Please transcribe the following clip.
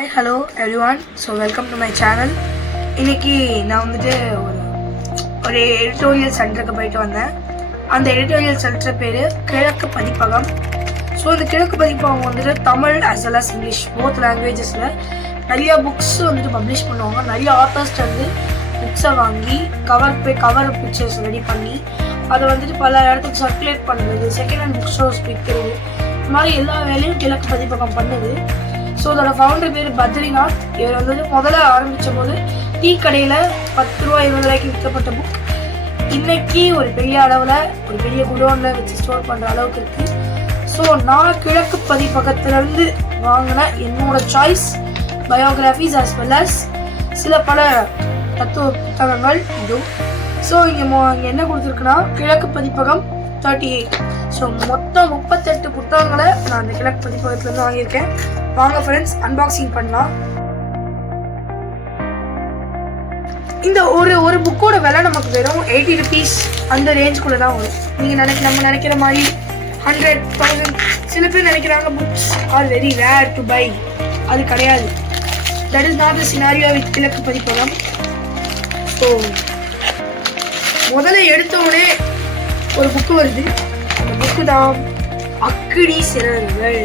Hi hello everyone so welcome to my channel இன்னைக்கு நான் வந்துட்டு ஒரு ஒரு எடிட்டோரியல் சென்டருக்கு போயிட்டு வந்தேன். அந்த எடிட்டோரியல் சென்டர் பேர் கிழக்கு பதிப்பகம். ஸோ இந்த கிழக்கு பதிப்பகம் வந்துட்டு Tamil as well as English both லாங்குவேஜஸில் நிறைய புக்ஸ் வந்துட்டு பப்ளிஷ் பண்ணுவாங்க. நிறைய ஆத்தர்ஸ்ட் வந்து புக்ஸை வாங்கி cover page cover pictures ready பண்ணி அதை வந்துட்டு பல இடத்துக்கு சர்க்குலேட் பண்ணுறது செகண்ட் ஹேண்ட் புக் ஸ்டோர்ஸ் விற்கிறது இந்த மாதிரி எல்லா வேலையும் கிழக்கு பதிப்பகம் பண்ணுது. ஸோ அதோட ஃபவுண்டர் பேர் பத்ரிநாத். இவர் வந்து முதல்ல ஆரம்பித்த போது டீ கடையில் பத்து ரூபா இருபது ரூபாய்க்கு விற்கப்பட்ட புக் இன்னைக்கு ஒரு பெரிய அளவில் ஒரு பெரிய குடோனில் வச்சு ஸ்டோர் பண்ணுற அளவுக்கு இருக்கு. ஸோ நான் கிழக்கு பதிப்பகத்திலேருந்து வாங்கின என்னோட choice biographies as well as சில பல தத்துவ புத்தகங்கள் இதுவும். ஸோ இங்கே மோ இங்கே என்ன கொடுத்துருக்குன்னா கிழக்கு பதிப்பகம் தேர்ட்டி எயிட் ஸோ மொத்தம் முப்பத்தெட்டு புத்தகங்களை நான் அந்த கிழக்கு பதிப்பகத்துலேருந்து வாங்கியிருக்கேன். வாங்க ஃப்ரெண்ட்ஸ் அன்பாக்சிங் பண்ணலாம். இந்த ஒரு ஒரு புக்கோட விலை நமக்கு வெறும் எயிட்டி ருபீஸ் அந்த ரேஞ்சுக்குள்ளே தான் வரும். நீங்கள் நினைக்க நம்ம நினைக்கிற மாதிரி ஹண்ட்ரட் தௌசண்ட் சில பேர் நினைக்கிறாங்க books are very rare to buy அது கிடையாது. That is not the scenario with Kizhakku Pathippagam. So முதல்ல எடுத்த உடனே ஒரு புக்கு வருது அந்த புக்கு தான் அக்கிடி சிறர்கள்